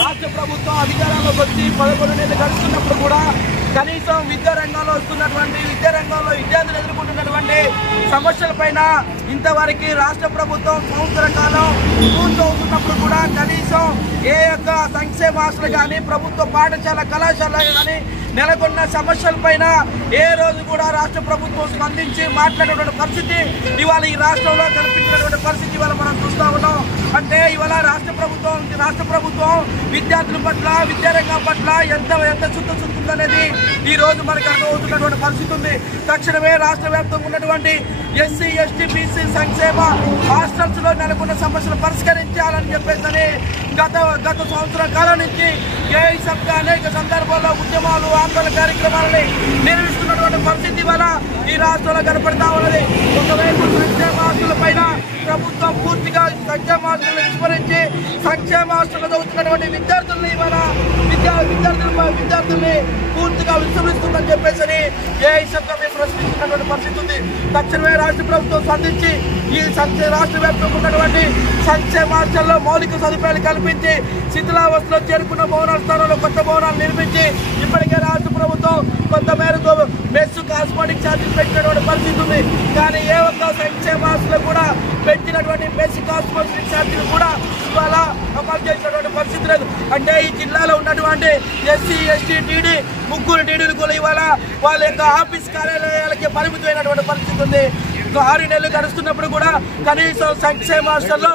రాష్ట్ర ప్రభుత్వం అధికారంలోకి వచ్చి 11 నెలలు గడుస్తున్నప్పుడు కూడా కనీసం విద్యారంగంలో వస్తున్నటువంటి విద్యారంగంలో విద్యార్థులు ఎదుర్కొంటున్నటువంటి సమస్యలపైన ఇంతవరకు రాష్ట్ర ప్రభుత్వం సంవత్సర కాలం పూర్తవుతున్నప్పుడు కూడా కనీసం ఏ యొక్క సంక్షేమ హాస్టల్ కానీ ప్రభుత్వ పాఠశాల కళాశాల కానీ నెలకొన్న సమస్యలపైన ఏ రోజు కూడా రాష్ట్ర ప్రభుత్వం స్పందించి మాట్లాడేటువంటి పరిస్థితి ఇవాళ ఈ రాష్ట్రంలో కనిపించినటువంటి పరిస్థితి ఇవాళ మనం చూస్తూ ఉన్నాం. అంటే ఇవాళ రాష్ట్ర ప్రభుత్వం విద్యార్థుల పట్ల విద్యారంగం పట్ల ఎంత చిత్తశుద్ధి ఈ రోజు మనకు అర్థమవుతున్నటువంటి పరిస్థితి ఉంది. తక్షణమే రాష్ట్ర వ్యాప్తంగా ఉన్నటువంటి ఎస్సీ ఎస్టీ బీసీ సంక్షేమ హాస్టల్స్ లో నెలకొన్న సమస్యలు పరిష్కరించాలని చెప్పేసి గత సంవత్సర కాలం నుంచి ఏఐసబ్గా అనేక సందర్భాల్లో ఉద్యమాలు ఆందోళన కార్యక్రమాలని నిర్వహిస్తున్నటువంటి పరిస్థితి వల్ల ఈ రాష్ట్రంలో కనపడతా ఉన్నది. ఒకవైపు సంక్షేమ హాస్టల్ పైన ప్రభుత్వం పూర్తిగా సంక్షేమ హాస్టల్ విస్మరించి సంక్షేమ హాస్టల్ చదువుతున్నటువంటి విద్యార్థుల్ని ఇవాళ విద్యార్థుల్ని పూర్తిగా విస్మరిస్తుందని చెప్పేసి ఏఐసబ్గా మేము ప్రశ్నిస్తున్నటువంటి పరిస్థితి ఉంది. తక్షణమే రాష్ట్ర ప్రభుత్వం స్పందించి ఈ రాష్ట్ర వ్యాప్తంగా ఉన్నటువంటి సంక్షేమ హాస్టల్లో మౌలిక సదుపాయాలు కల్పించి శిథిలావస్థలో చేరుకున్న భవనాల స్థానంలో కొత్త భవనాలు నిర్మించి ఇప్పటికే రాష్ట్ర ప్రభుత్వం కొంత మేరకు మెస్సు కాస్మెటిక్ ఛార్జీలు పెట్టినటువంటి పరిస్థితి ఉంది. కానీ ఏ ఒక్క సంక్షేమ హాస్టల్లో కూడా పెట్టినటువంటి మెస్సు కాస్మెటిక్ ఛార్జీలు కూడా ఇవాళ అమలు చేసినటువంటి పరిస్థితి లేదు. అంటే ఈ జిల్లాలో ఉన్నటువంటి ఎస్సీ ఎస్టీ టీడీ ముగ్గురు టీడీలు కూడా ఇవాళ వాళ్ళ యొక్క ఆఫీస్ కార్యాలయాలకి పరిమితమైనటువంటి పరిస్థితి ఉంది. 6 నెలలు గడుస్తున్నప్పుడు కూడా కనీసం సంక్షేమ హాస్టల్లో